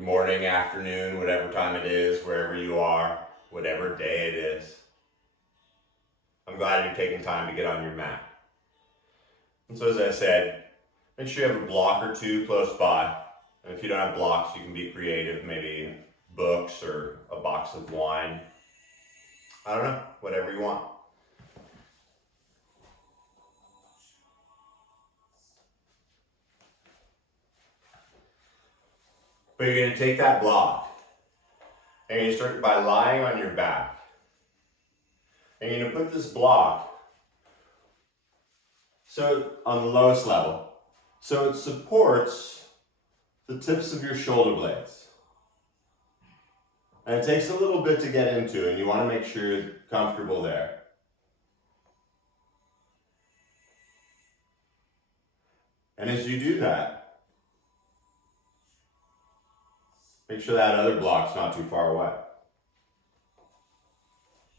Good morning, afternoon, whatever time it is, wherever you are, whatever day it is. I'm glad you're taking time to get on your mat. And so as I said, make sure you have a block or two close by. And if you don't have blocks, you can be creative, maybe books or a box of wine. I don't know, whatever you want. But you're going to take that block and you start by lying on your back. And you're going to put this block so on the lowest level, so it supports the tips of your shoulder blades. And it takes a little bit to get into, and you want to make sure you're comfortable there. And as you do that, make sure that other block's not too far away.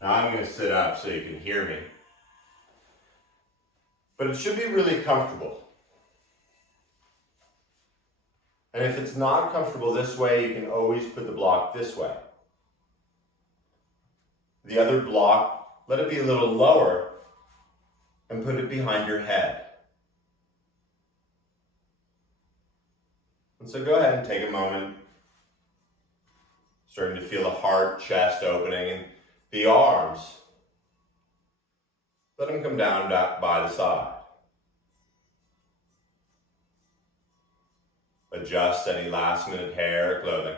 Now I'm going to sit up so you can hear me. But it should be really comfortable. And if it's not comfortable this way, you can always put the block this way. The other block, let it be a little lower and put it behind your head. And so go ahead and take a moment, starting to feel the heart, chest opening, and the arms. Let them come down by the side. Adjust any last minute hair or clothing.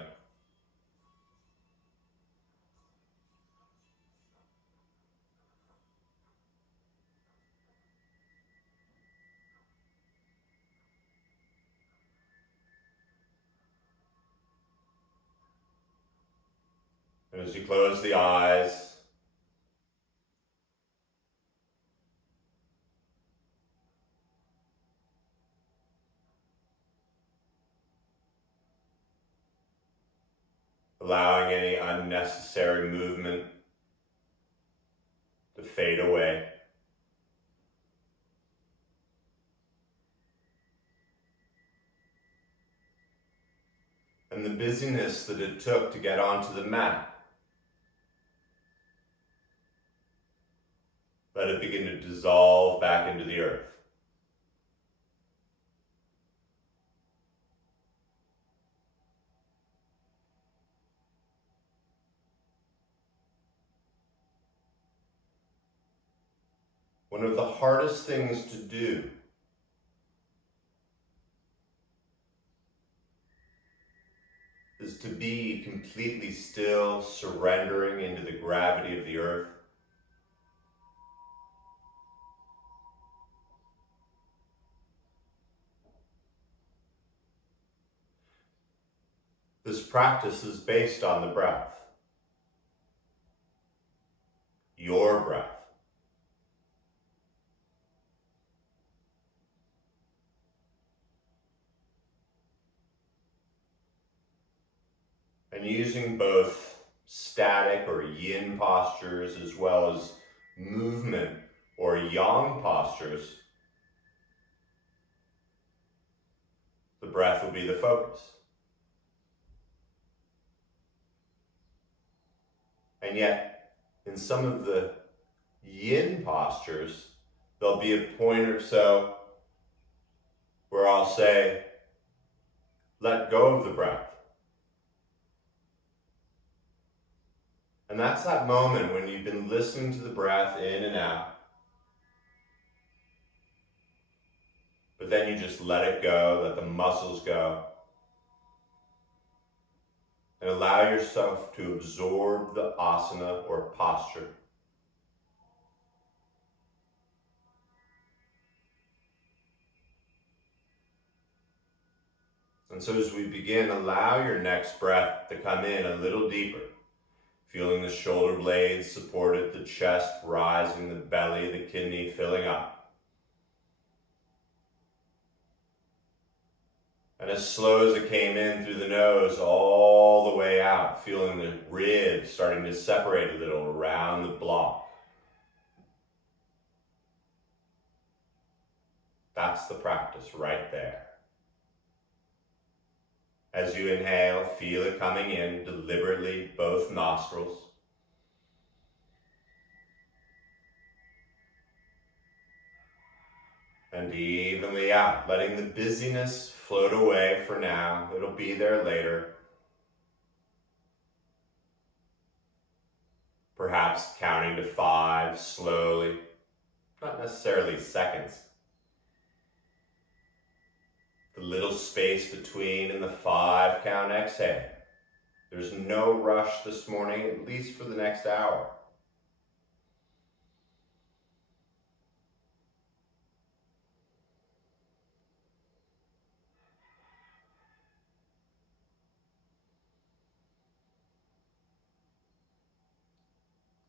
And as you close the eyes, allowing any unnecessary movement to fade away. And the busyness that it took to get onto the mat, let it begin to dissolve back into the earth. One of the hardest things to do is to be completely still, surrendering into the gravity of the earth. This practice is based on the breath. Your breath. And using both static or yin postures as well as movement or yang postures, the breath will be the focus. And yet, in some of the yin postures, there'll be a point or so where I'll say, let go of the breath. And that's that moment when you've been listening to the breath in and out, but then you just let it go, let the muscles go, and allow yourself to absorb the asana or posture. And so as we begin, allow your next breath to come in a little deeper, feeling the shoulder blades supported, the chest rising, the belly, the kidney filling up. And as slow as it came in through the nose, all the way out, feeling the ribs starting to separate a little around the block. That's the practice right there. As you inhale, feel it coming in deliberately, both nostrils. And evenly out, letting the busyness float away for now. It'll be there later. Perhaps counting to 5 slowly, not necessarily seconds. The little space between and the 5 count exhale. There's no rush this morning, at least for the next hour.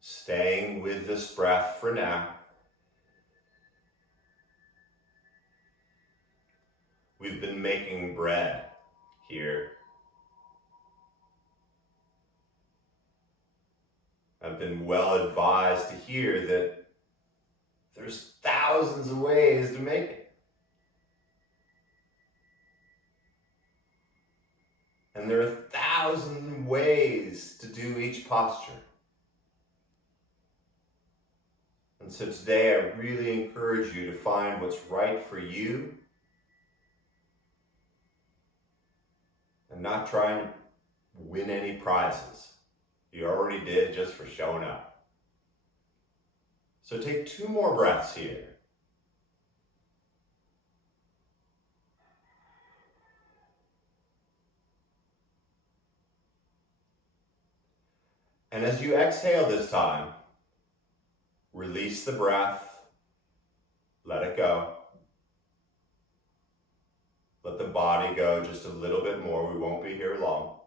Staying with this breath for now. We've been making bread here. I've been well advised to hear that there's thousands of ways to make it. And there are 1,000 ways to do each posture. And so today I really encourage you to find what's right for you and not trying to win any prizes. You already did just for showing up. So take 2 more breaths here. And as you exhale this time, release the breath, let it go. Let the body go just a little bit more. We won't be here long.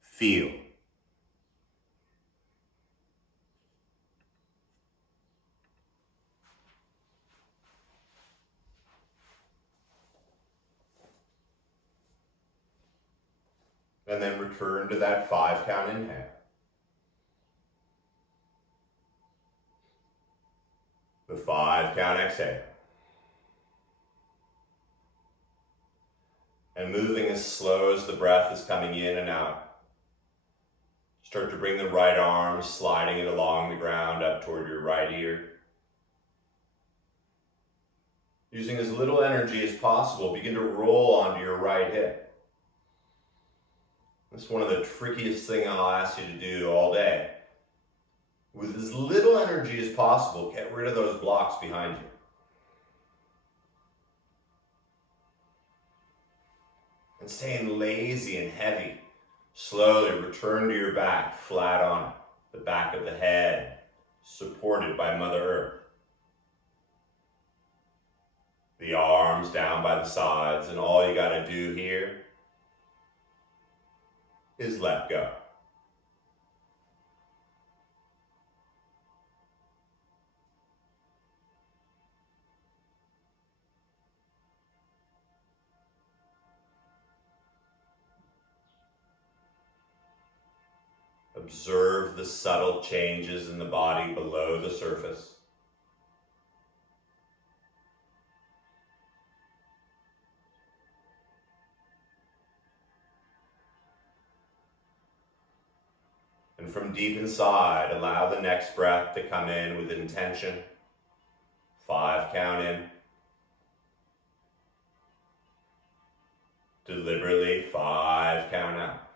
Feel. And then return to that 5 count inhale. The 5 count exhale. And moving as slow as the breath is coming in and out. Start to bring the right arm, sliding it along the ground up toward your right ear. Using as little energy as possible, begin to roll onto your right hip. This is one of the trickiest things I'll ask you to do all day. With as little energy as possible, get rid of those blocks behind you. And staying lazy and heavy, slowly return to your back, flat on it, the back of the head, supported by Mother Earth. The arms down by the sides, and all you gotta do here is let go. Observe the subtle changes in the body below the surface. And from deep inside, allow the next breath to come in with intention. 5 count in. Deliberately 5 count out.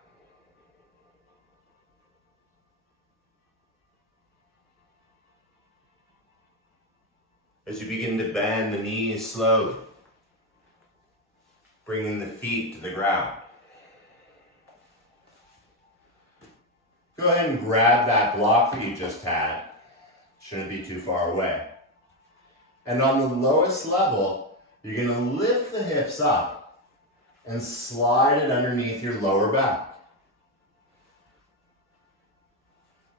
As you begin to bend the knees slowly, bringing the feet to the ground. Go ahead and grab that block that you just had. Shouldn't be too far away. And on the lowest level, you're going to lift the hips up and slide it underneath your lower back.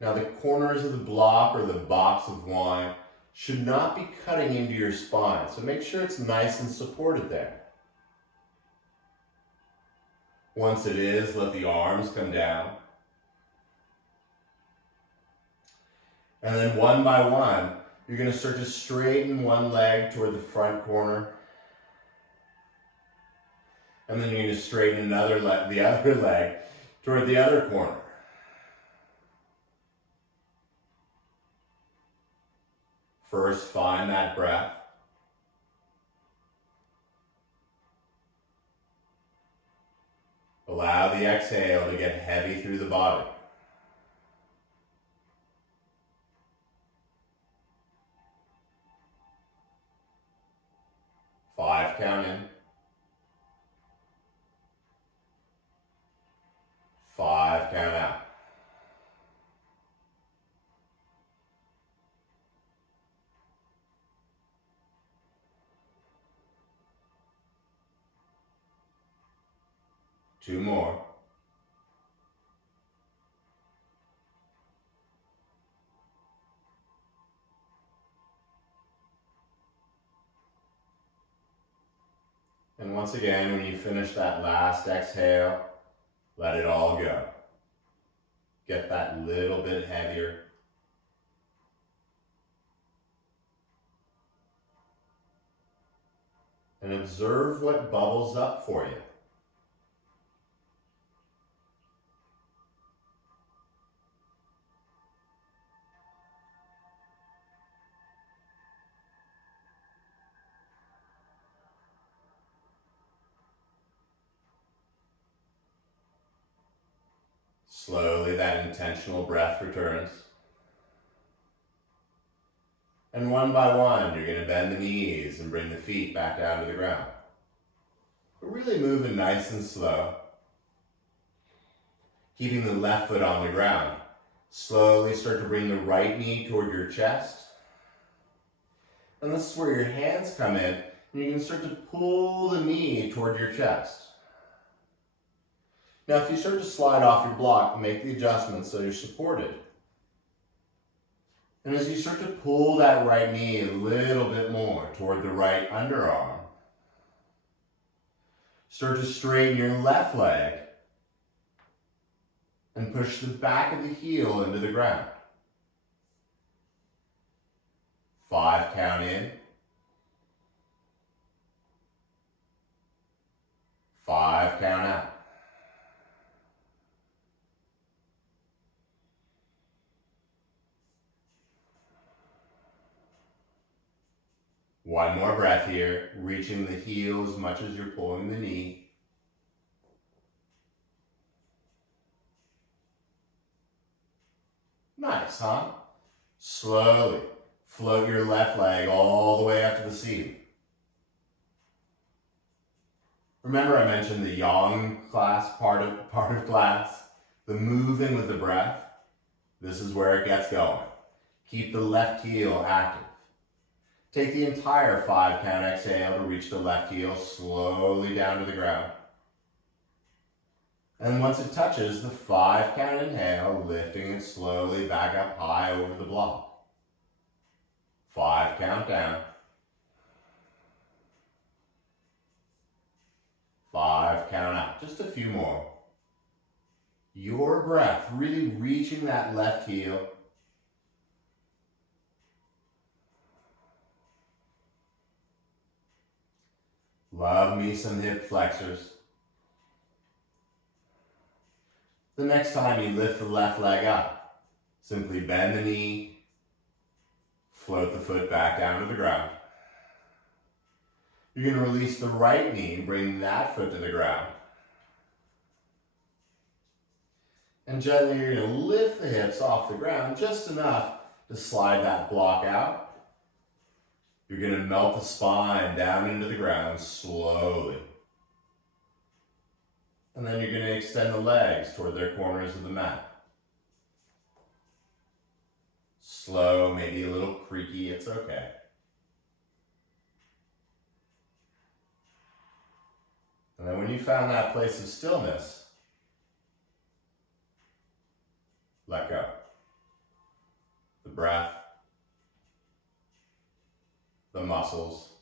Now the corners of the block or the box of wine should not be cutting into your spine, so make sure it's nice and supported there. Once it is, let the arms come down. And then one by one, you're going to start to straighten one leg toward the front corner. And then you're going to straighten the other leg toward the other corner. First, find that breath. Allow the exhale to get heavy through the body. Five, count in. 5, count out. Two more. And once again, when you finish that last exhale, let it all go. Get that little bit heavier. And observe what bubbles up for you. Slowly that intentional breath returns. And one by one, you're going to bend the knees and bring the feet back down to the ground. But really moving nice and slow. Keeping the left foot on the ground. Slowly start to bring the right knee toward your chest. And this is where your hands come in, and you can start to pull the knee toward your chest. Now, if you start to slide off your block, make the adjustment so you're supported. And as you start to pull that right knee a little bit more toward the right underarm, start to straighten your left leg and push the back of the heel into the ground. 5, count in. 5, count out. One more breath here, reaching the heel as much as you're pulling the knee. Nice, huh? Slowly float your left leg all the way up to the ceiling. Remember I mentioned the yang class part of class, the moving with the breath. This is where it gets going. Keep the left heel active. Take the entire 5 count exhale to reach the left heel slowly down to the ground. And once it touches the 5 count inhale, lifting it slowly back up high over the block. 5 count down. 5 count out. Just a few more. Your breath really reaching that left heel. Love me some hip flexors. The next time you lift the left leg up, simply bend the knee, float the foot back down to the ground. You're going to release the right knee, bring that foot to the ground. And gently you're going to lift the hips off the ground just enough to slide that block out. You're going to melt the spine down into the ground slowly. And then you're going to extend the legs toward their corners of the mat. Slow, maybe a little creaky, it's okay. And then when you found that place of stillness, let go. The breath, the muscles,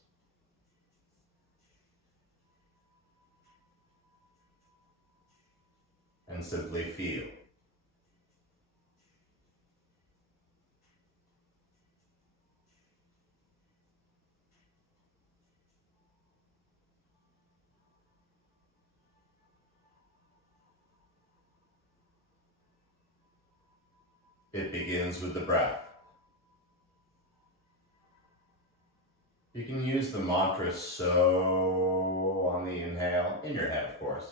and simply feel. It begins with the breath. You can use the mantra so on the inhale, in your head of course,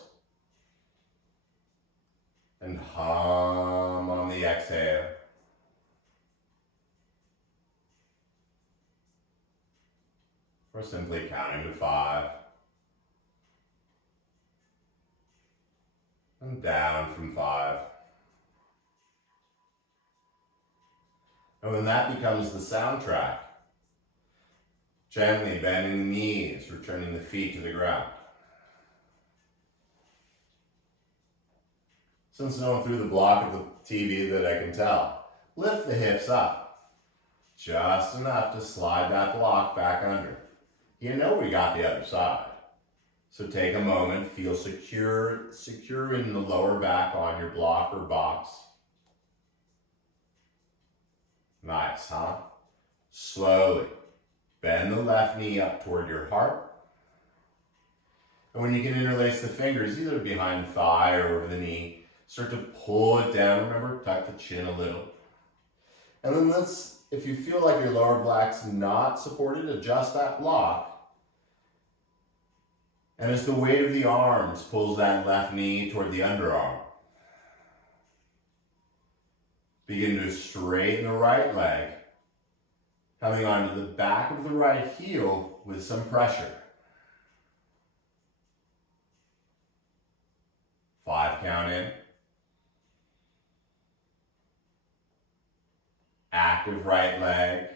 and hum on the exhale. Or simply counting to 5. And down from 5. And when that becomes the soundtrack, gently bending the knees, returning the feet to the ground. Since no one threw the block of the TV that I can tell, lift the hips up. Just enough to slide that block back under. You know we got the other side. So take a moment, feel secure in the lower back on your block or box. Nice, huh? Slowly bend the left knee up toward your heart. And when you can interlace the fingers, either behind the thigh or over the knee, start to pull it down. Remember, tuck the chin a little. And then if you feel like your lower back's not supported, adjust that block. And as the weight of the arms pulls that left knee toward the underarm, begin to straighten the right leg, coming onto the back of the right heel with some pressure. 5 count in. Active right leg.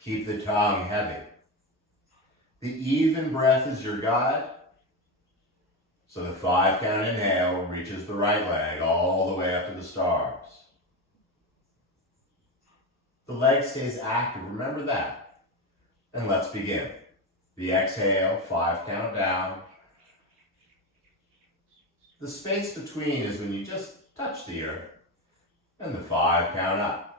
Keep the tongue heavy. The even breath is your guide. So the 5 count inhale reaches the right leg all the way up to the stars. The leg stays active, remember that. And let's begin. The exhale, 5 count down. The space between is when you just touch the earth. And the 5 count up.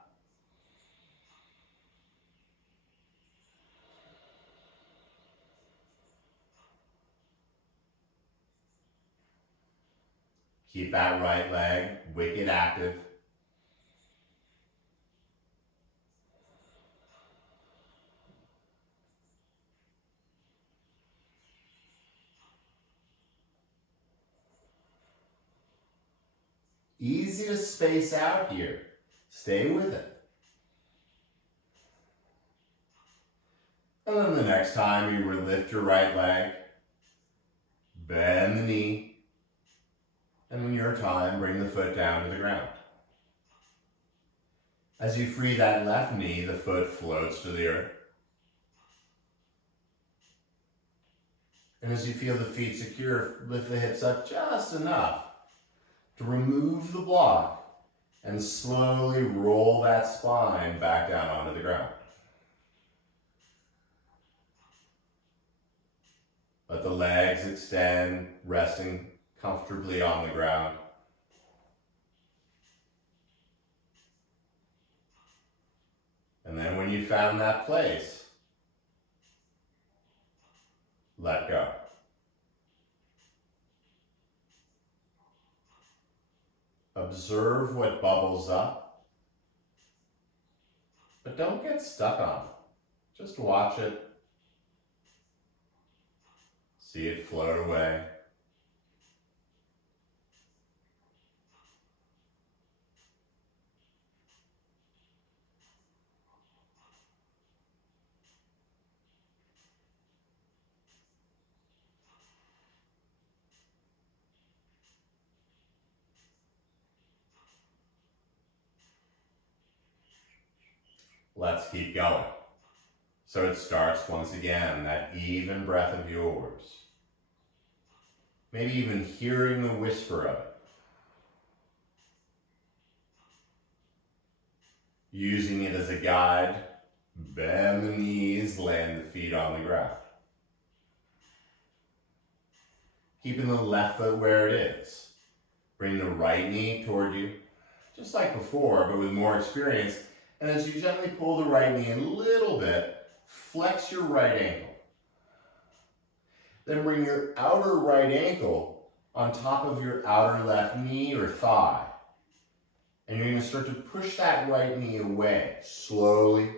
Keep that right leg wicked active. Easy to space out here. Stay with it. And then the next time you lift your right leg, bend the knee, and when your time, bring the foot down to the ground. As you free that left knee, the foot floats to the earth. And as you feel the feet secure, lift the hips up just enough to remove the block and slowly roll that spine back down onto the ground. Let the legs extend, resting comfortably on the ground. And then when you found that place, let go. Observe what bubbles up, but don't get stuck on it. Just watch it. See it float away. Let's keep going. So it starts once again, that even breath of yours. Maybe even hearing the whisper of it. Using it as a guide, bend the knees, land the feet on the ground. Keeping the left foot where it is. Bring the right knee toward you, just like before, but with more experience. And as you gently pull the right knee a little bit, flex your right ankle. Then bring your outer right ankle on top of your outer left knee or thigh. And you're going to start to push that right knee away, slowly,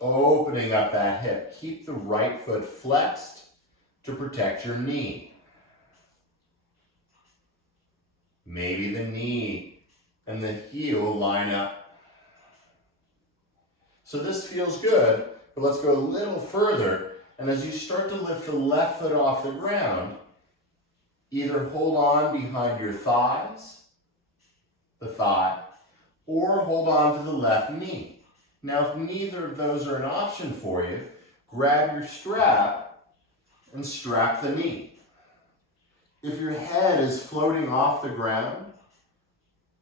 opening up that hip. Keep the right foot flexed to protect your knee. Maybe the knee and the heel line up. So this feels good, but let's go a little further. And as you start to lift the left foot off the ground, either hold on behind your thighs, the thigh, or hold on to the left knee. Now, if neither of those are an option for you, grab your strap and strap the knee. If your head is floating off the ground,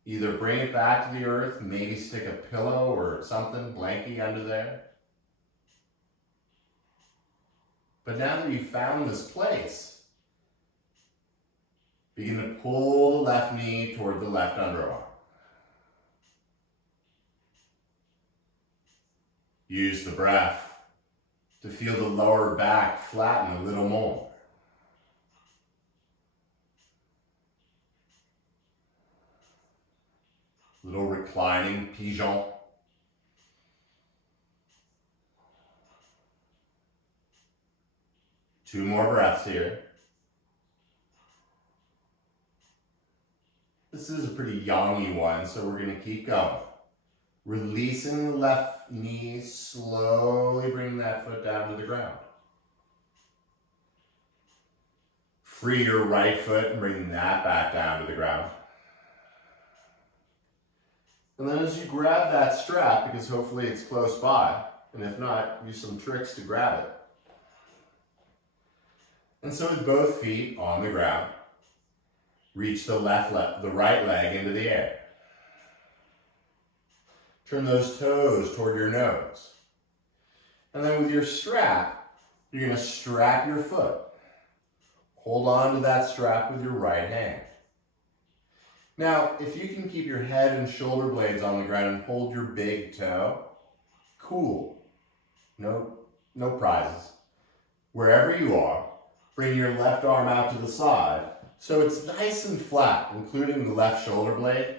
either bring it back to the earth, maybe stick a pillow or something, blankie under there. But now that you've found this place, begin to pull the left knee toward the left underarm. Use the breath to feel the lower back flatten a little more. Little reclining pigeon. Two more breaths here. This is a pretty yongy one, so we're going to keep going. Releasing the left knee, slowly bringing that foot down to the ground. Free your right foot and bring that back down to the ground. And then as you grab that strap, because hopefully it's close by, and if not, use some tricks to grab it. And so with both feet on the ground, reach the right leg into the air. Turn those toes toward your nose. And then with your strap, you're going to strap your foot. Hold on to that strap with your right hand. Now, if you can keep your head and shoulder blades on the ground and hold your big toe, cool. No prizes. Wherever you are, bring your left arm out to the side so it's nice and flat, including the left shoulder blade.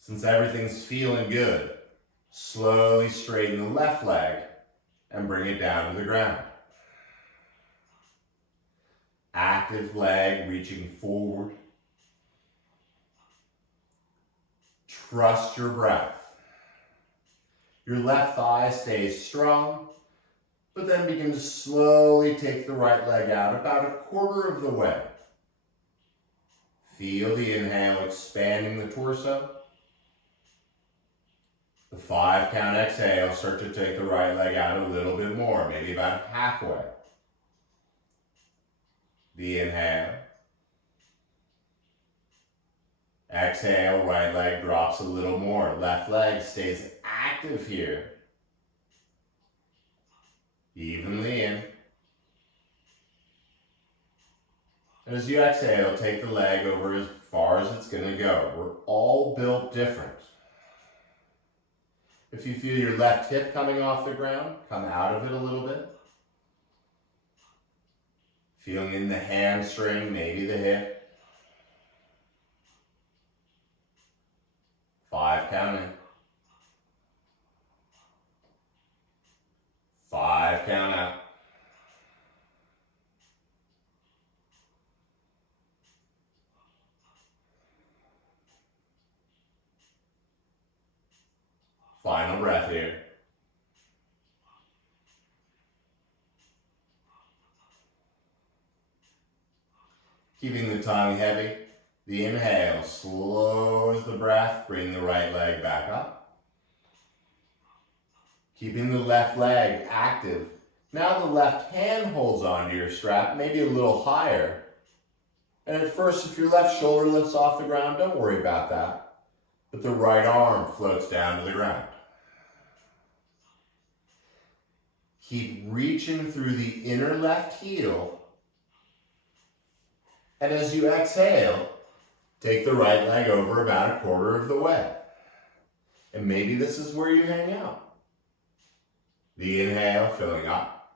Since everything's feeling good, slowly straighten the left leg and bring it down to the ground. Active leg reaching forward. Trust your breath. Your left thigh stays strong, but then begin to slowly take the right leg out about a quarter of the way. Feel the inhale expanding the torso. The 5 count exhale, start to take the right leg out a little bit more, maybe about halfway. The inhale. Exhale, right leg drops a little more. Left leg stays active here. Evenly in. And as you exhale, take the leg over as far as it's going to go. We're all built different. If you feel your left hip coming off the ground, come out of it a little bit. Feeling in the hamstring, maybe the hip. 5 count in. 5 count out. Final breath here. Keeping the tongue heavy. The inhale slows the breath, bring the right leg back up. Keeping the left leg active. Now the left hand holds onto your strap, maybe a little higher. And at first, if your left shoulder lifts off the ground, don't worry about that. But the right arm floats down to the ground. Keep reaching through the inner left heel. And as you exhale, take the right leg over about a quarter of the way. And maybe this is where you hang out. The inhale, filling up.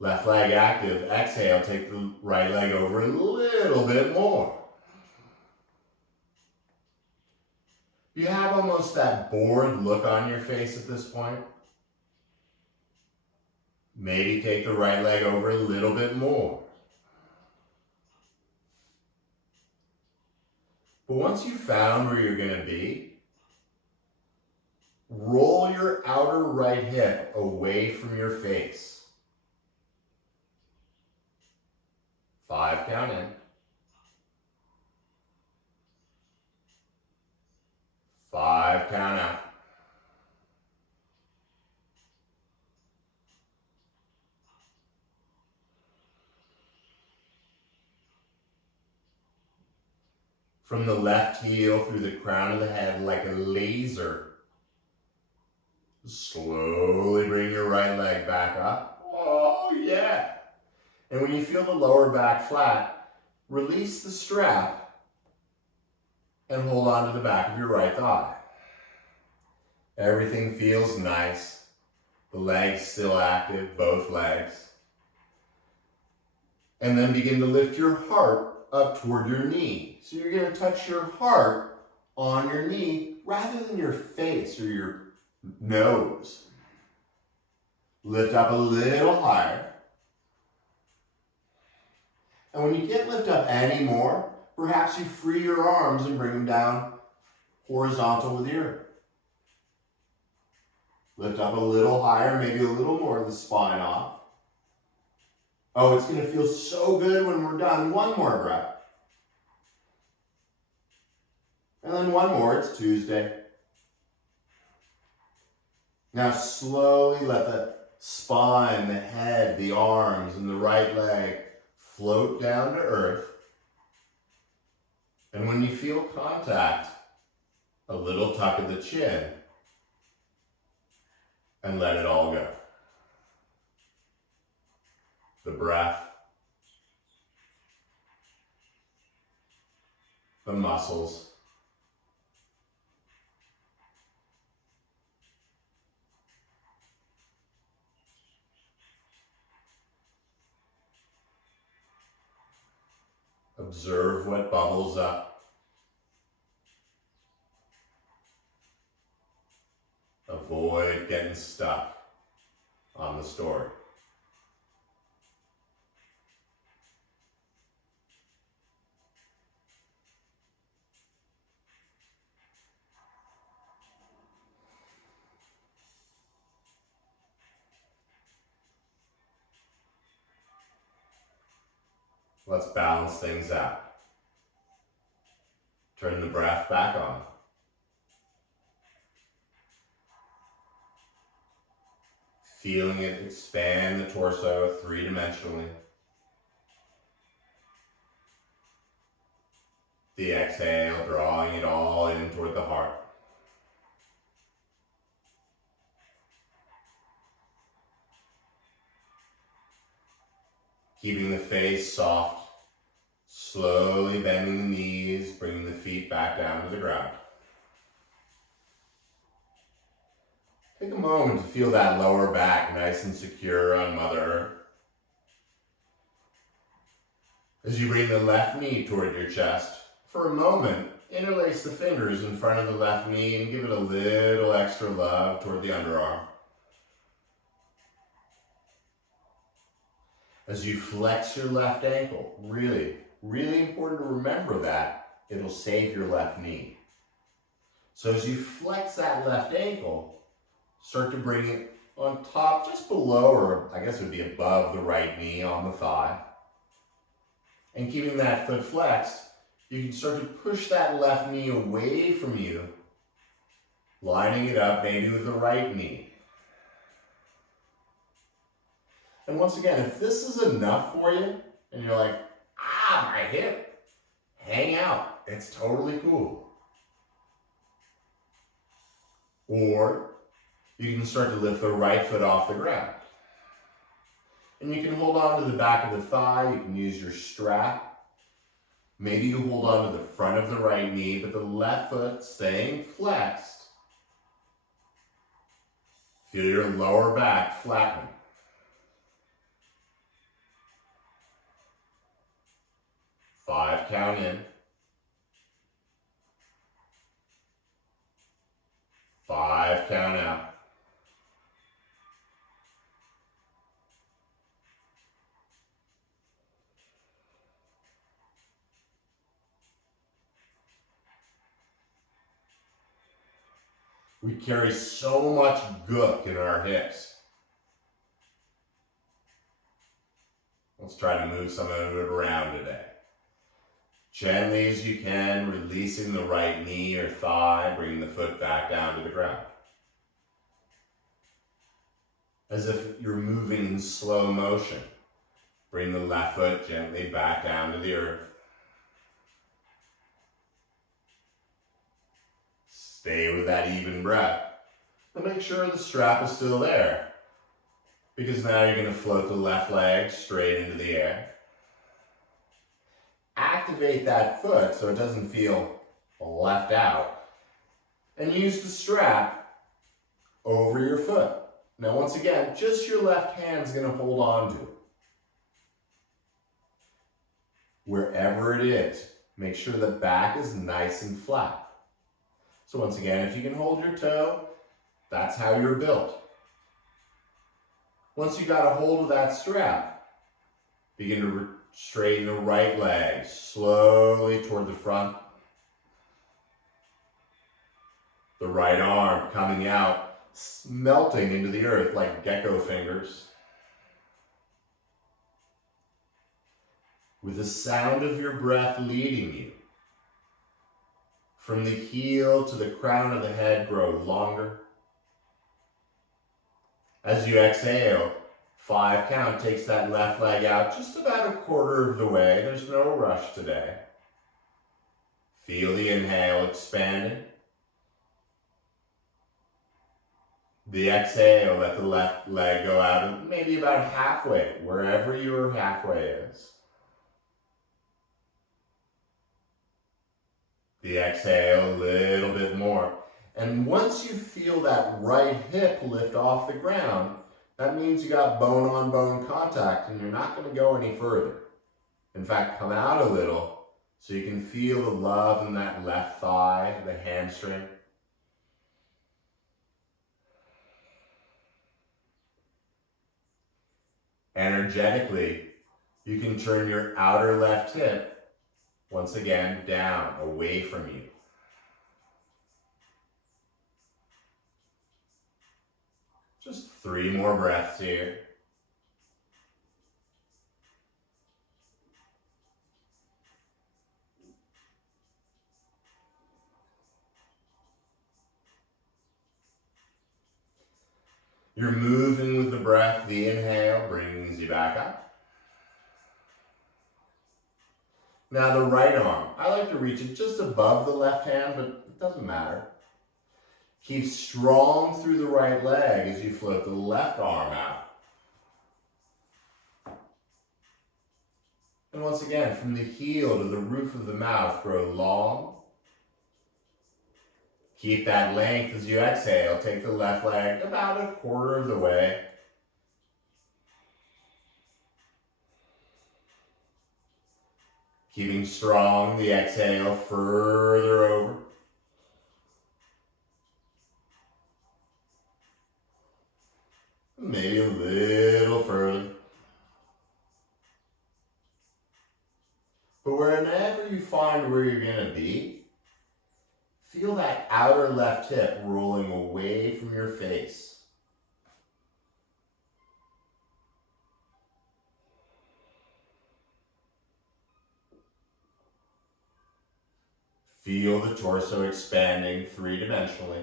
Left leg active. Exhale, take the right leg over a little bit more. You have almost that bored look on your face at this point. Maybe take the right leg over a little bit more. But once you've found where you're going to be, roll your outer right hip away from your face. 5 count in. 5 count out. From the left heel through the crown of the head like a laser. Slowly bring your right leg back up. Oh yeah. And when you feel the lower back flat, release the strap and hold on to the back of your right thigh. Everything feels nice. The legs still active, both legs. And then begin to lift your heart up toward your knee. So you're going to touch your heart on your knee rather than your face or your nose. Lift up a little higher. And when you can't lift up anymore, perhaps you free your arms and bring them down horizontal with the earth. Lift up a little higher, maybe a little more of the spine off. Oh, it's going to feel so good when we're done. One more breath. And then one more, it's Tuesday. Now slowly let the spine, the head, the arms, and the right leg float down to earth. And when you feel contact, a little tuck of the chin, and let it all go. The breath, the muscles, observe what bubbles up. Avoid getting stuck on the story. Let's balance things out. Turn the breath back on. Feeling it expand the torso three-dimensionally. The exhale, drawing it all in toward the heart. Keeping the face soft, slowly bending the knees, bringing the feet back down to the ground. Take a moment to feel that lower back nice and secure on Mother Earth. As you bring the left knee toward your chest, for a moment, interlace the fingers in front of the left knee and give it a little extra love toward the underarm. As you flex your left ankle, really, really important to remember that. It'll save your left knee. So as you flex that left ankle, start to bring it on top, just below, or I guess it would be above the right knee on the thigh. And keeping that foot flexed, you can start to push that left knee away from you, lining it up maybe with the right knee. And once again, if this is enough for you, and you're like, my hip, hang out. It's totally cool. Or you can start to lift the right foot off the ground. And you can hold on to the back of the thigh. You can use your strap. Maybe you hold on to the front of the right knee, but the left foot staying flexed. Feel your lower back flatten. Five count in. 5 count out. We carry so much gook in our hips. Let's try to move some of it around today. Gently as you can, releasing the right knee or thigh, bringing the foot back down to the ground. As if you're moving in slow motion. Bring the left foot gently back down to the earth. Stay with that even breath. And make sure the strap is still there. Because now you're going to float the left leg straight into the air. Activate that foot so it doesn't feel left out. And use the strap over your foot. Now once again, just your left hand is going to hold on to it. Wherever it is, make sure the back is nice and flat. So once again, if you can hold your toe, that's how you're built. Once you got a hold of that strap, begin to straighten the right leg slowly toward the front. The right arm coming out, melting into the earth like gecko fingers. With the sound of your breath leading you. From the heel to the crown of the head, grow longer. As you exhale, 5 count takes that left leg out just about a quarter of the way. There's no rush today. Feel the inhale expanding. The exhale, let the left leg go out maybe about halfway, wherever your halfway is. The exhale, a little bit more. And once you feel that right hip lift off the ground, that means you got bone-on-bone contact and you're not going to go any further. In fact, come out a little so you can feel the love in that left thigh, the hamstring. Energetically, you can turn your outer left hip once again down, away from you. Just 3 more breaths here. You're moving with the breath. The inhale brings you back up. Now the right arm, I like to reach it just above the left hand, but it doesn't matter. Keep strong through the right leg as you float the left arm out. And once again, from the heel to the roof of the mouth, grow long. Keep that length as you exhale. Take the left leg about a quarter of the way. Keeping strong, the exhale further over. Maybe a little further. But wherever you find where you're going to be, feel that outer left hip rolling away from your face. Feel the torso expanding 3-dimensionally.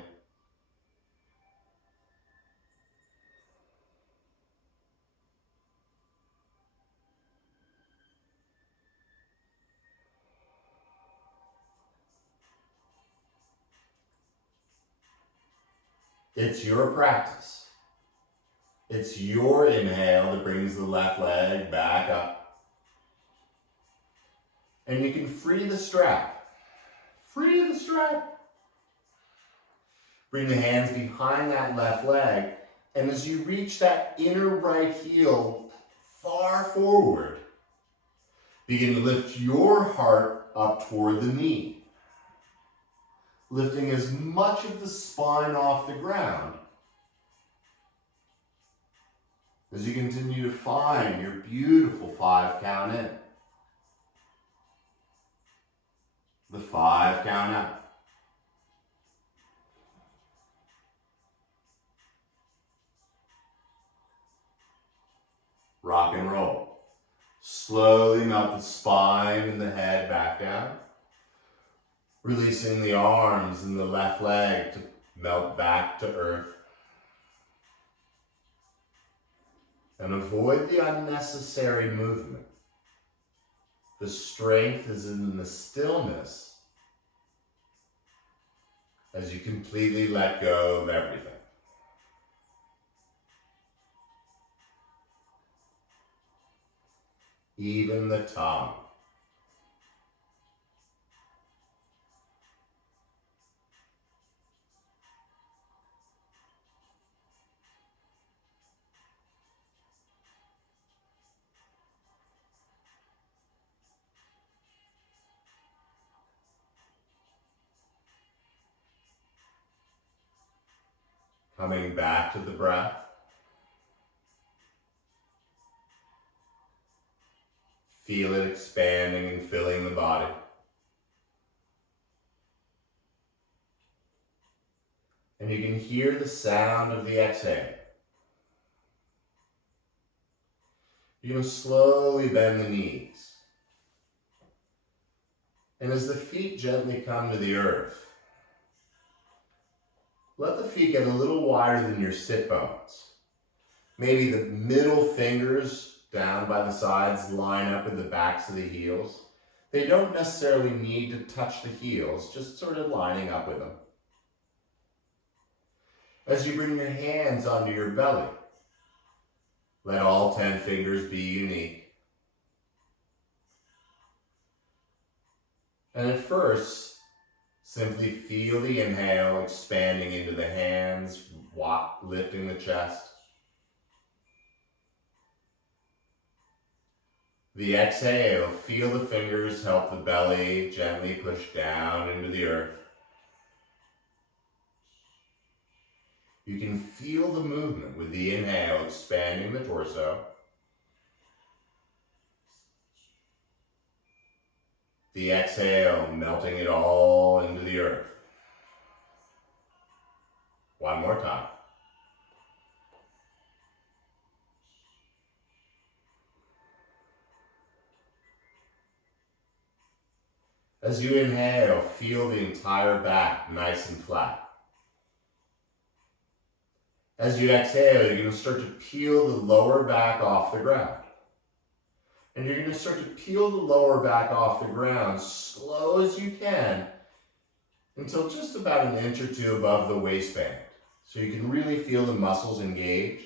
It's your practice. It's your inhale that brings the left leg back up. And you can free the strap. Free the strap. Bring the hands behind that left leg And as you reach that inner right heel far forward, begin to lift your heart up toward the knee, lifting as much of the spine off the ground as you continue to find your beautiful 5 count in, the 5 count out. Rock and roll. Slowly melt the spine and the head back down, releasing the arms and the left leg to melt back to earth. And avoid the unnecessary movement. The strength is in the stillness as you completely let go of everything. Even the tongue. Coming back to the breath. Feel it expanding and filling the body. And you can hear the sound of the exhale. You're going to slowly bend the knees. And as the feet gently come to the earth, let the feet get a little wider than your sit bones. Maybe the middle fingers down by the sides line up with the backs of the heels. They don't necessarily need to touch the heels, just sort of lining up with them. As you bring your hands onto your belly, let all 10 fingers be unique. And at first, simply feel the inhale expanding into the hands, lifting the chest. The exhale, feel the fingers help the belly gently push down into the earth. You can feel the movement with the inhale expanding the torso. The exhale melting it all into the earth. One more time. As you inhale, feel the entire back nice and flat. As you exhale, you're going to start to peel the lower back off the ground. And you're going to start to peel the lower back off the ground slow as you can until just about an inch or two above the waistband. So you can really feel the muscles engage.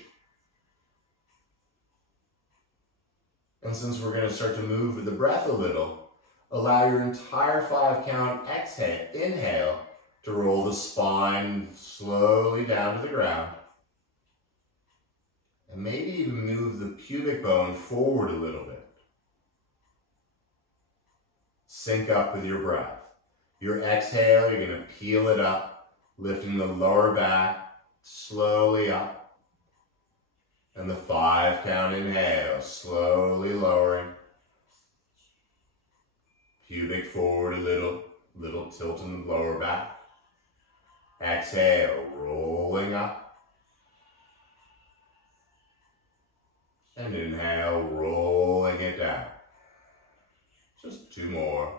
And since we're going to start to move with the breath a little, allow your entire 5 count inhale to roll the spine slowly down to the ground. And maybe even move the pubic bone forward a little bit. Sync up with your breath. Your exhale, you're going to peel it up, lifting the lower back slowly up. And the 5 count inhale, slowly lowering. Pubic forward a little tilt in the lower back. Exhale, rolling up. And inhale, rolling it down. Just 2 more.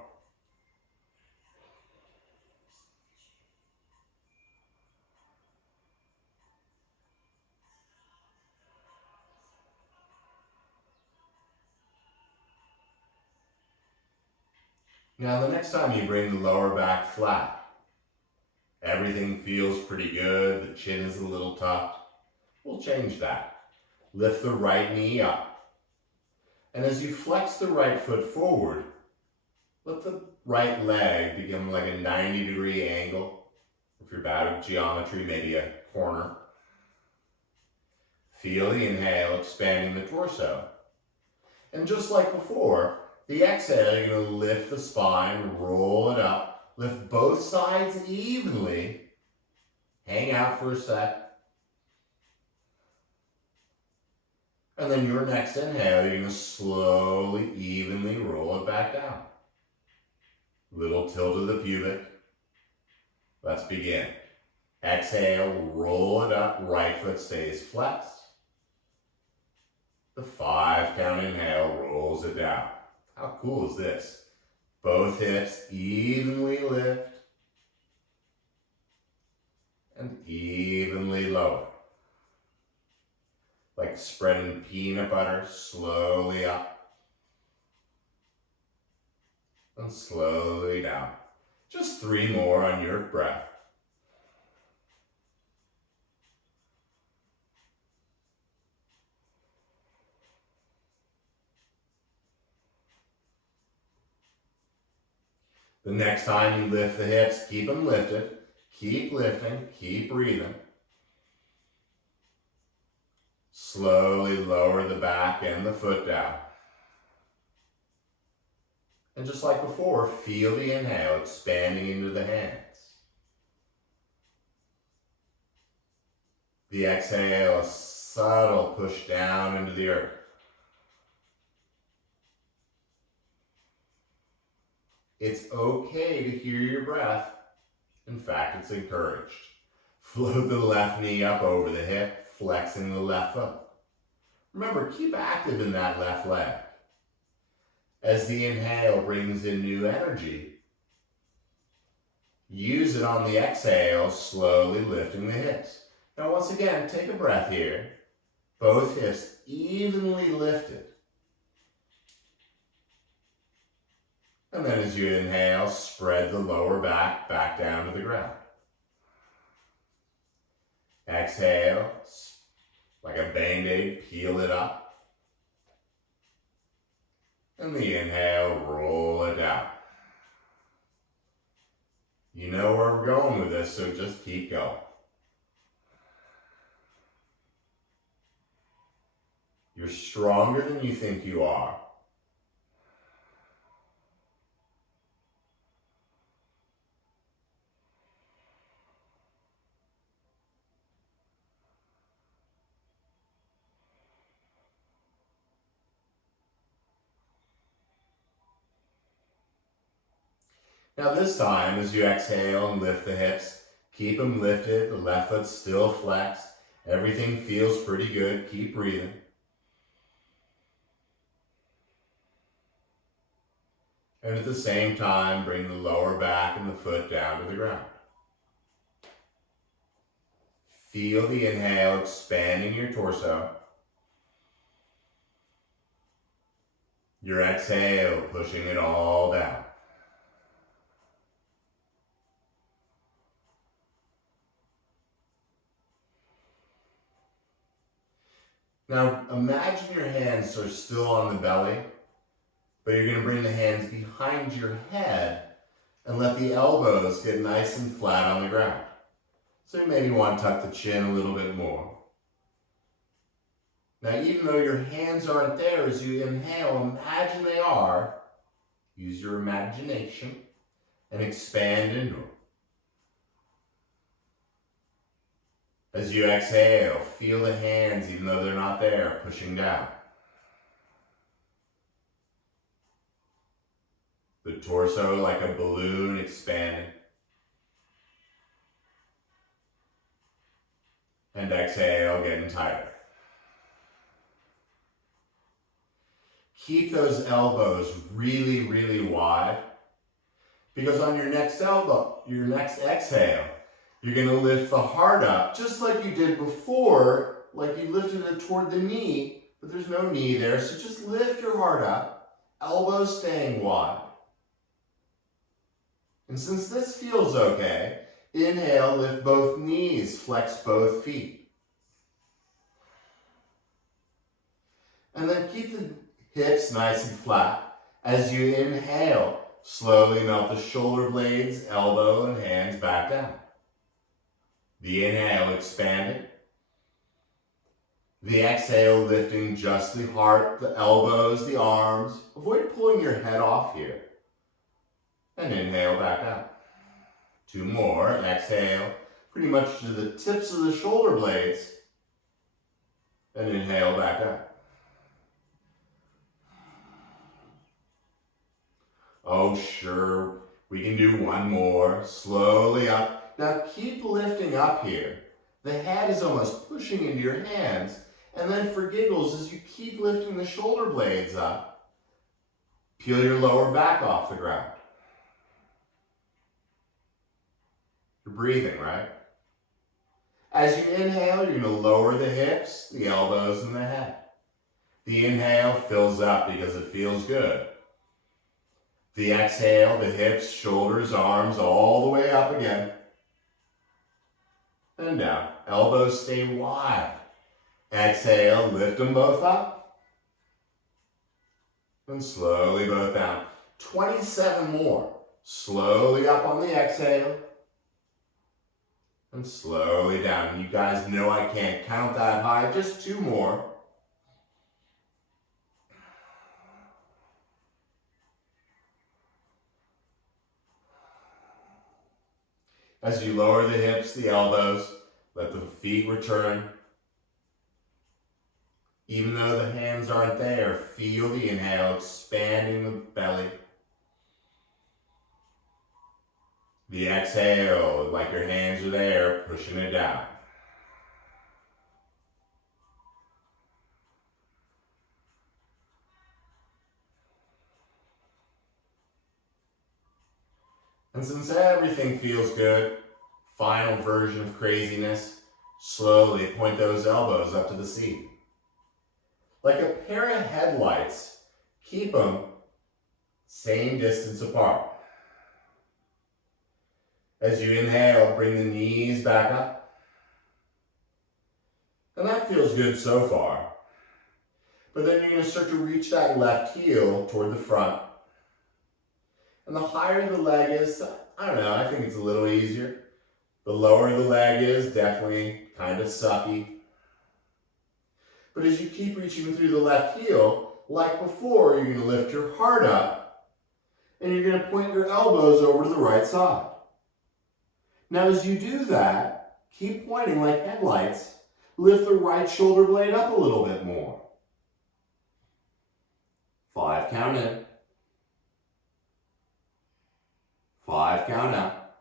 Now the next time you bring the lower back flat, everything feels pretty good, the chin is a little tucked, we'll change that. Lift the right knee up. And as you flex the right foot forward, let the right leg become like a 90-degree angle. If you're bad at geometry, maybe a corner. Feel the inhale expanding the torso. And just like before, the exhale, you're going to lift the spine, roll it up, lift both sides evenly, hang out for a sec. And then your next inhale, you're going to slowly, evenly roll it back down. Little tilt of the pubic. Let's begin. Exhale, roll it up, right foot stays flexed. The 5 count inhale rolls it down. How cool is this? Both hips evenly lift and evenly lower. Like spreading peanut butter, slowly up and slowly down. Just 3 more on your breath. The next time you lift the hips, keep them lifted. Keep lifting, keep breathing. Slowly lower the back and the foot down. And just like before, feel the inhale expanding into the hands. The exhale, a subtle push down into the earth. It's okay to hear your breath. In fact, it's encouraged. Float the left knee up over the hip, flexing the left foot. Remember, keep active in that left leg. As the inhale brings in new energy, use it on the exhale, slowly lifting the hips. Now once again, take a breath here. Both hips evenly lifted. And then as you inhale, spread the lower back down to the ground. Exhale, like a Band-Aid, peel it up. And the inhale, roll it down. You know where we're going with this, so just keep going. You're stronger than you think you are. Now this time, as you exhale and lift the hips, keep them lifted, the left foot still flexed. Everything feels pretty good. Keep breathing. And at the same time, bring the lower back and the foot down to the ground. Feel the inhale expanding your torso. Your exhale pushing it all down. Now imagine your hands are still on the belly, but you're going to bring the hands behind your head and let the elbows get nice and flat on the ground. So you maybe want to tuck the chin a little bit more. Now even though your hands aren't there, as you inhale, imagine they are. Use your imagination and expand into them. As you exhale, feel the hands, even though they're not there, pushing down. The torso like a balloon expanding. And exhale, getting tighter. Keep those elbows really, really wide, because on your next exhale, you're going to lift the heart up, just like you did before, like you lifted it toward the knee, but there's no knee there, so just lift your heart up, elbows staying wide. And since this feels okay, inhale, lift both knees, flex both feet. And then keep the hips nice and flat. As you inhale, slowly melt the shoulder blades, elbow, and hands back down. The inhale expanding. The exhale, lifting just the heart, the elbows, the arms. Avoid pulling your head off here. And inhale back out. 2 more. Exhale, pretty much to the tips of the shoulder blades. And inhale back out. Oh, sure. We can do 1 more. Slowly up. Now keep lifting up here. The head is almost pushing into your hands. And then for giggles, as you keep lifting the shoulder blades up, peel your lower back off the ground. You're breathing, right? As you inhale, you're going to lower the hips, the elbows, and the head. The inhale fills up because it feels good. The exhale, the hips, shoulders, arms, all the way up again. And down. Elbows stay wide. Exhale, lift them both up. And slowly both down. 27 more. Slowly up on the exhale. And slowly down. You guys know I can't count that high. Just 2 more. As you lower the hips, the elbows, let the feet return. Even though the hands aren't there, feel the inhale expanding the belly. The exhale, like your hands are there, pushing it down. And since everything feels good, final version of craziness, slowly point those elbows up to the seat. Like a pair of headlights, keep them same distance apart. As you inhale, bring the knees back up. And that feels good so far. But then you're going to start to reach that left heel toward the front. And the higher the leg is, I don't know, I think it's a little easier. The lower the leg is, definitely kind of sucky. But as you keep reaching through the left heel, like before, you're going to lift your heart up and you're going to point your elbows over to the right side. Now as you do that, keep pointing like headlights. Lift the right shoulder blade up a little bit more. 5 count in. 5 count out.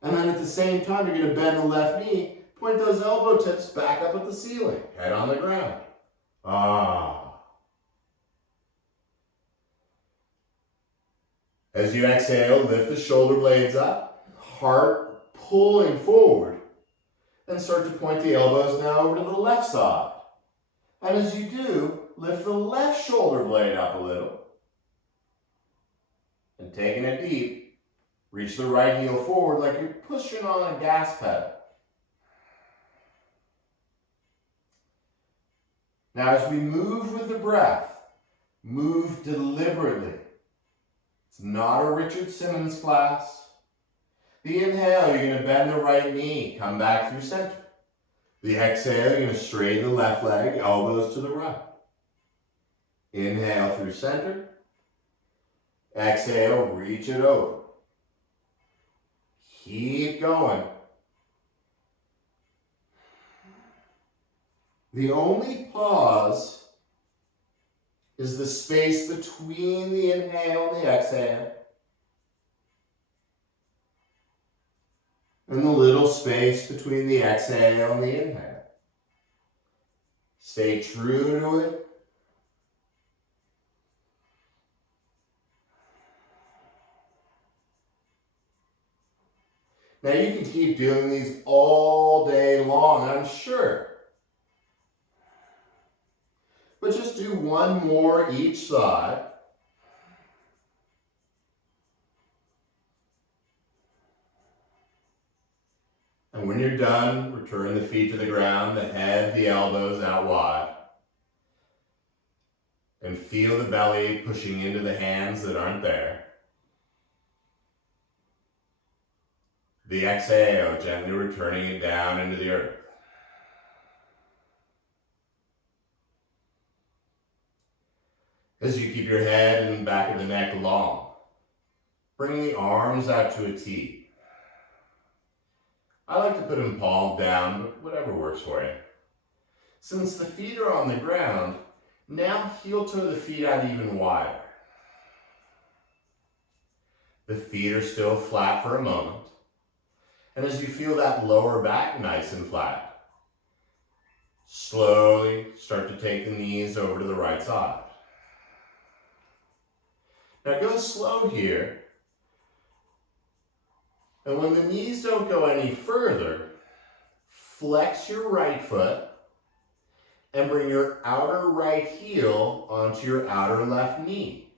And then at the same time, you're going to bend the left knee. Point those elbow tips back up at the ceiling. Head on the ground. As you exhale, lift the shoulder blades up. Heart pulling forward. And start to point the elbows now over to the left side. And as you do, lift the left shoulder blade up a little. And taking it deep, reach the right heel forward like you're pushing on a gas pedal. Now as we move with the breath, move deliberately. It's not a Richard Simmons class. The inhale, you're going to bend the right knee, come back through center. The exhale, you're going to straighten the left leg, elbows to the right. Inhale through center. Exhale, reach it over. Keep going. The only pause is the space between the inhale and the exhale. And the little space between the exhale and the inhale. Stay true to it. Now you can keep doing these all day long, I'm sure. But just do 1 more each side. And when you're done, return the feet to the ground, the head, the elbows out wide. And feel the belly pushing into the hands that aren't there. The exhale, gently returning it down into the earth. As you keep your head and back of the neck long, bring the arms out to a T. I like to put them palm down, but whatever works for you. Since the feet are on the ground, now heel toe the feet out even wider. The feet are still flat for a moment. And as you feel that lower back nice and flat, slowly start to take the knees over to the right side. Now go slow here. And when the knees don't go any further, flex your right foot and bring your outer right heel onto your outer left knee.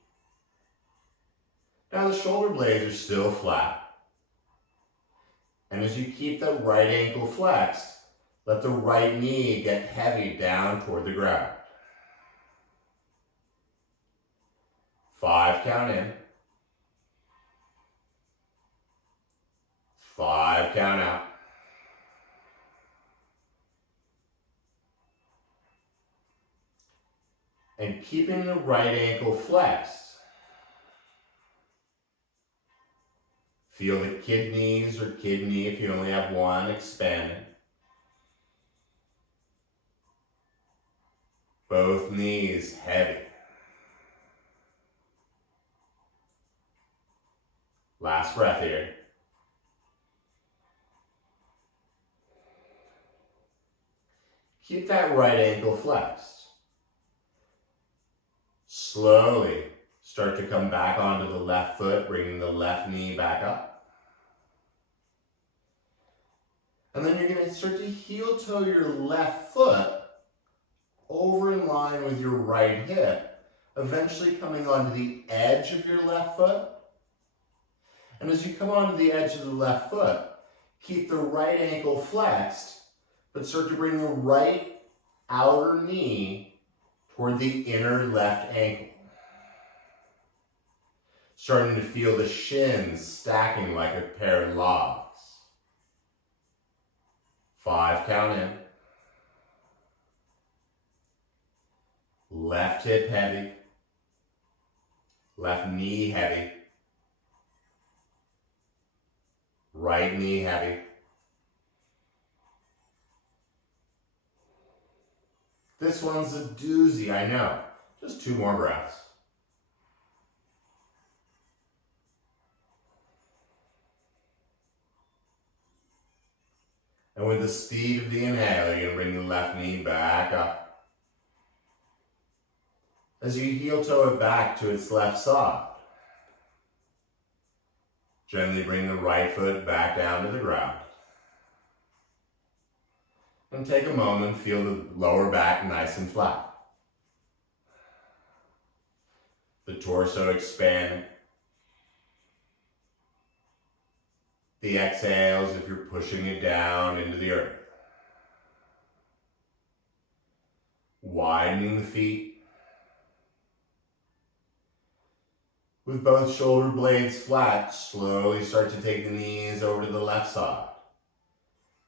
Now the shoulder blades are still flat. And as you keep the right ankle flexed, let the right knee get heavy down toward the ground. 5 count in. 5 count out. And keeping the right ankle flexed, feel the kidneys or kidney if you only have one expanding. Both knees heavy. Last breath here. Keep that right ankle flexed. Slowly start to come back onto the left foot, bringing the left knee back up. And then you're going to start to heel toe your left foot over in line with your right hip, eventually coming onto the edge of your left foot. And as you come onto the edge of the left foot, keep the right ankle flexed, but start to bring the right outer knee toward the inner left ankle. Starting to feel the shins stacking like a pair of logs. 5 count in. Left hip heavy. Left knee heavy. Right knee heavy. This one's a doozy, I know. Just 2 more breaths. And with the speed of the inhale, you're going to bring the left knee back up. As you heel toe it back to its left side, gently bring the right foot back down to the ground. And take a moment, feel the lower back nice and flat. The torso expand. The exhales if you're pushing it down into the earth. Widening the feet. With both shoulder blades flat, slowly start to take the knees over to the left side.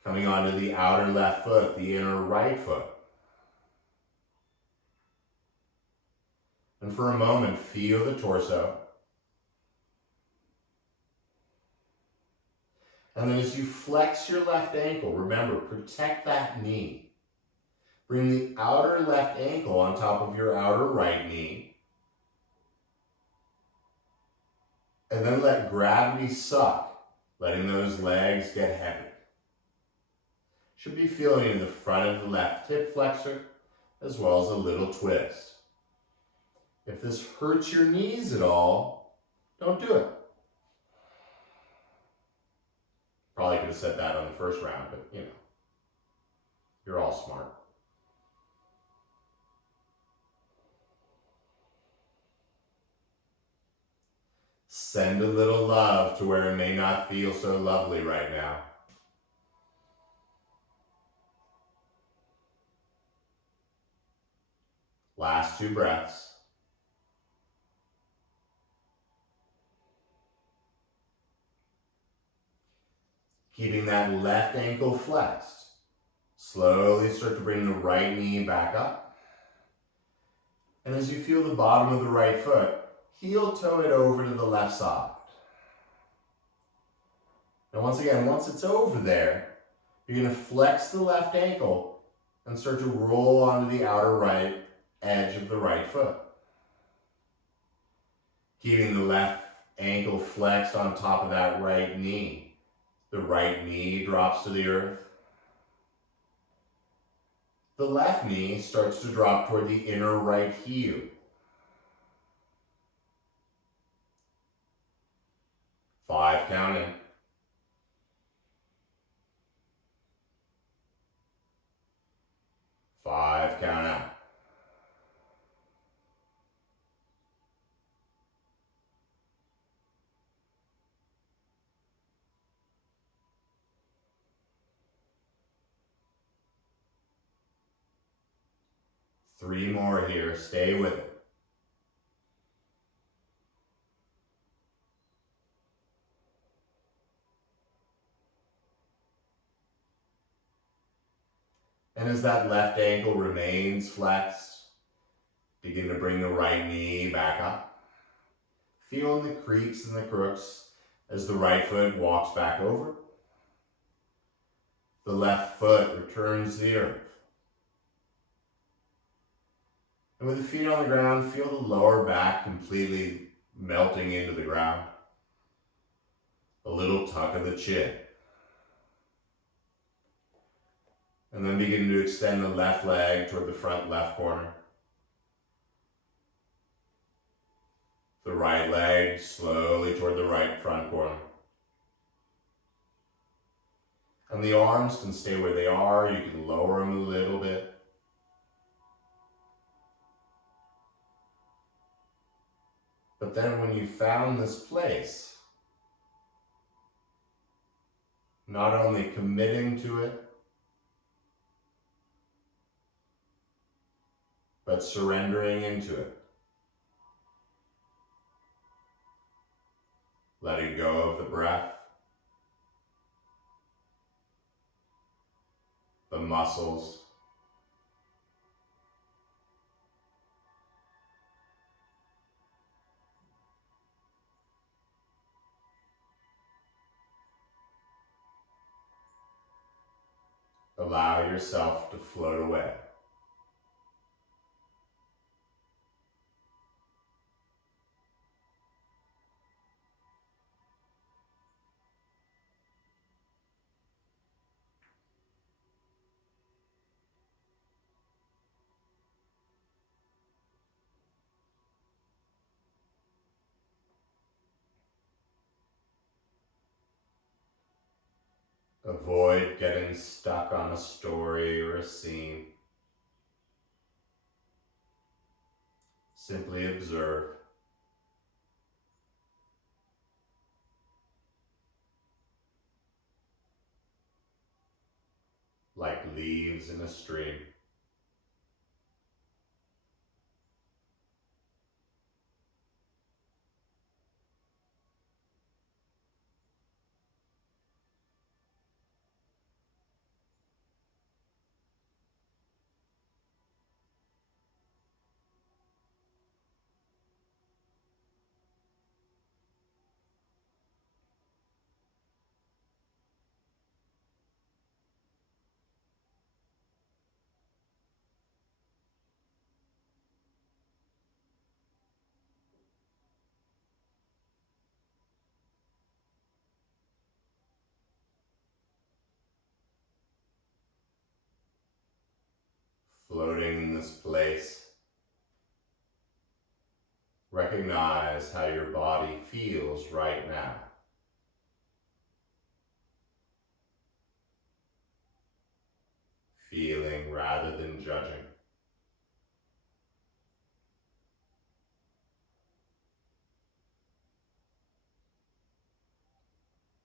Coming onto the outer left foot, the inner right foot. And for a moment, feel the torso. And then as you flex your left ankle, remember, protect that knee. Bring the outer left ankle on top of your outer right knee. And then let gravity suck, letting those legs get heavy. Should be feeling in the front of the left hip flexor, as well as a little twist. If this hurts your knees at all, don't do it. Probably could have said that on the first round, but you know, you're all smart. Send a little love to where it may not feel so lovely right now. Last 2 breaths. Keeping that left ankle flexed. Slowly start to bring the right knee back up. And as you feel the bottom of the right foot, heel toe it over to the left side. And once again, once it's over there, you're going to flex the left ankle and start to roll onto the outer right edge of the right foot. Keeping the left ankle flexed on top of that right knee. The right knee drops to the earth. The left knee starts to drop toward the inner right heel. 5 count in. 5 count out. Three more here, stay with it. And as that left ankle remains flexed, begin to bring the right knee back up. Feeling the creaks and the crooks as the right foot walks back over. The left foot returns to the earth. And with the feet on the ground, feel the lower back completely melting into the ground. A little tuck of the chin. And then begin to extend the left leg toward the front left corner. The right leg slowly toward the right front corner. And the arms can stay where they are. You can lower them a little bit. But then when you found this place, not only committing to it, but surrendering into it. Letting go of the breath, the muscles, allow yourself to float away. Avoid getting stuck on a story or a scene. Simply observe. Like leaves in a stream. Floating in this place. Recognize how your body feels right now. Feeling rather than judging.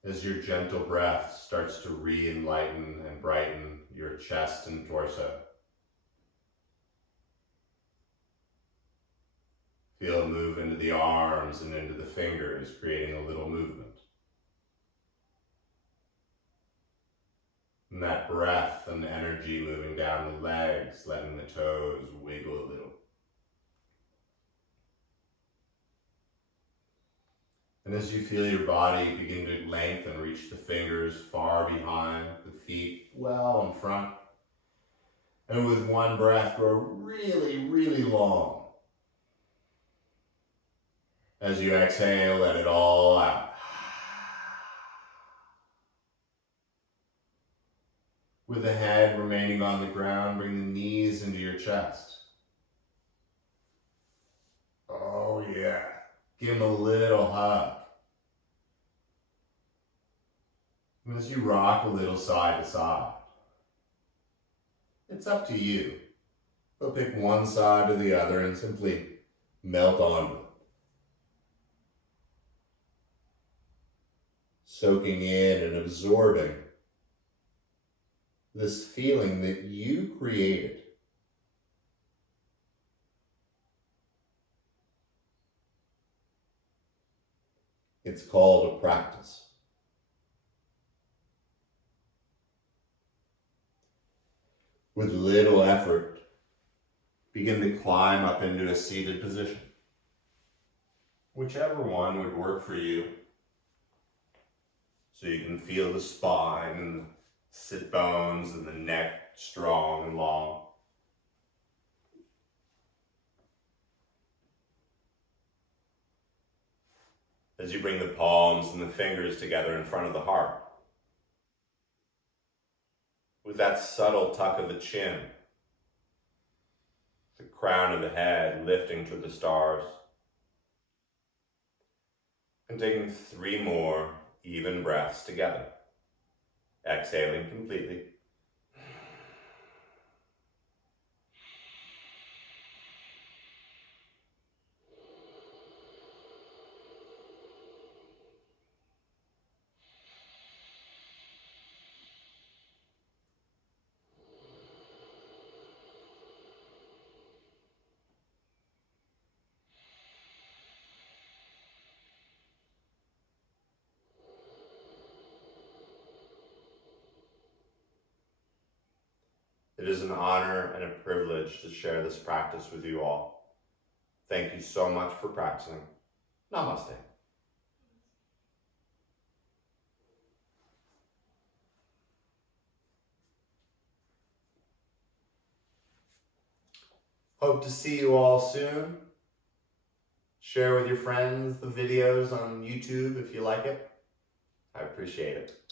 As your gentle breath starts to re-enlighten and brighten your chest and torso. Feel it move into the arms and into the fingers, creating a little movement. And that breath and energy moving down the legs, letting the toes wiggle a little. And as you feel your body begin to lengthen, reach the fingers far behind, the feet well in front. And with one breath, grow really, really long. As you exhale, let it all out. With the head remaining on the ground, bring the knees into your chest. Oh yeah. Give them a little hug. And as you rock a little side to side, it's up to you. But pick one side or the other and simply melt onto it. Soaking in and absorbing this feeling that you created. It's called a practice. With little effort, begin to climb up into a seated position. Whichever one would work for you. So you can feel the spine and the sit bones and the neck strong and long. As you bring the palms and the fingers together in front of the heart. With that subtle tuck of the chin, the crown of the head lifting to the stars. And taking 3 more even breaths together. Exhaling completely. It is an honor and a privilege to share this practice with you all. Thank you so much for practicing. Namaste. Hope to see you all soon. Share with your friends the videos on YouTube if you like it. I appreciate it.